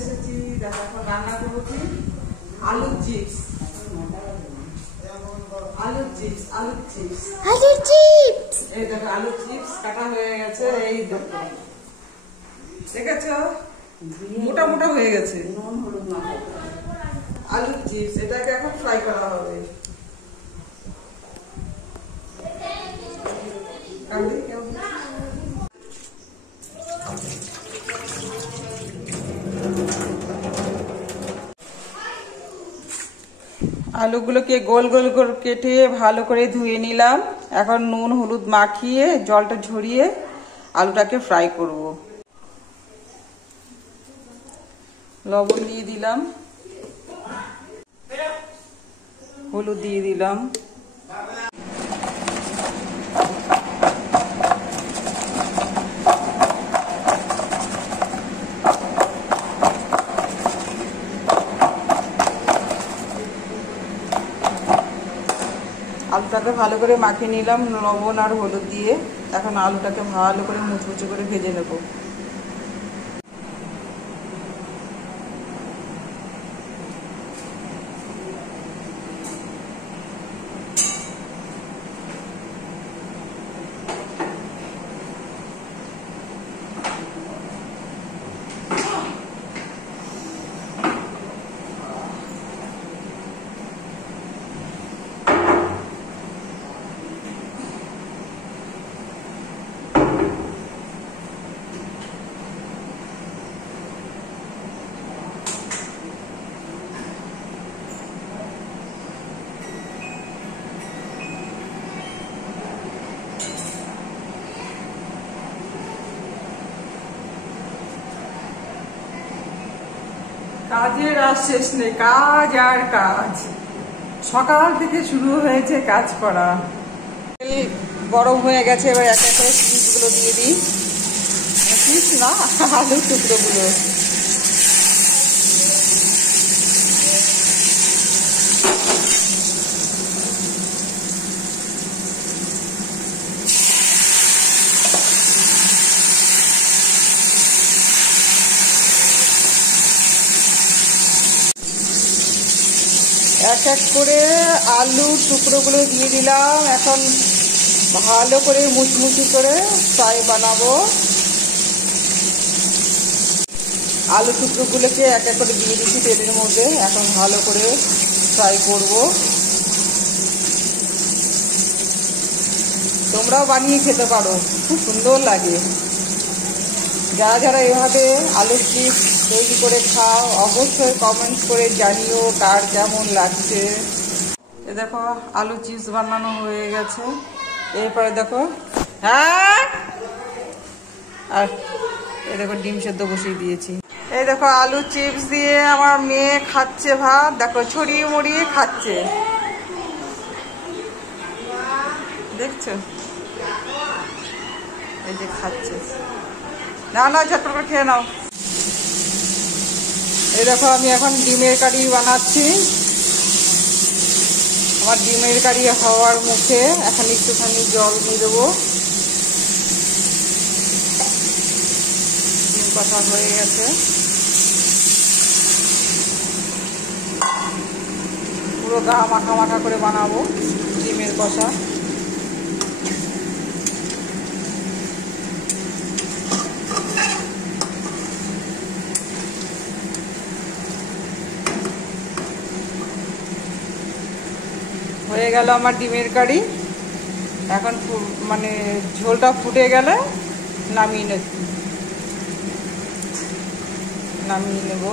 এসেছি, দেখো এখন রান্না করবো কি আলুর চিপস। আলুর চিপস, আলুর চিপস, আলুর চিপস। এই দেখো আলুর চিপস কাটা হয়ে গেছে। এই দেখো দেখেছো, মোটা মোটা হয়ে গেছে আলুর চিপস। এটাকে এখন ফ্রাই করা হবে। আলুগুলোকে গোল গোল করে কেটে ভালো করে ধুয়ে নিলাম। এখন নুন হলুদ মাখিয়ে জলটা ঝরিয়ে আলুটাকে ফ্রাই করব। লবণ দিয়ে দিলাম, হলুদ দিয়ে দিলাম, আলুটাকে ভালো করে মাখিয়ে নিলাম লবণ আর হলুদ দিয়ে। এখন আলুটাকে ভালো করে মুচমুচে করে ভেজে নেব। কাজের আর শেষ নেই, কাজ আর কাজ। সকাল থেকে শুরু হয়েছে কাজ করা। গরম হয়ে গেছে, এবার এক এক করে চিপসগুলো দিয়ে দিই। চিপস না, আলুর টুকরোগুলো। এক এক করে আলুর টুকরোগুলো দিয়ে দিলাম। এখন ভালো করে মুচমুচি করে ফ্রাই বানাবো। আলু টুকরোগুলোকে এক এক করে দিয়ে দিচ্ছি তেলের মধ্যে। এখন ভালো করে ফ্রাই করব। তোমরাও বানিয়ে খেতে পারো, খুব সুন্দর লাগে। যারা যারা এভাবে আলুর চিপস তৈরি করে খাও অবশ্যই কমেন্টস করে জানিও কার কেমন লাগছে। এ দেখো আলু চিপস বানানো হয়ে গেছে। এরপরে দেখো, হ্যাঁ, আর এই দেখো ডিম সেদ্ধ বসিয়ে দিয়েছি। এই দেখো আলু চিপস দিয়ে আমার মেয়ে খাচ্ছে ভাত। দেখো ছড়িয়ে মড়িয়ে খাচ্ছে, দেখছো? এই যে খাচ্ছে। না না, ঝটপট করে খেয়ে নাও। এই দেখো আমি এখন ডিমের কারি বানাচ্ছি। আমার ডিমের কারি হওয়ার মুখে। এখন একটুখানি জল দিয়ে দেবো। ডিম কষা হয়ে গেছে। পুরো গা মাখা মাখা করে বানাবো ডিমের কষা। হয়ে গেল আমার ডিমের কারি। এখন মানে ঝোলটা ফুটে গেলে নামিয়ে নেব।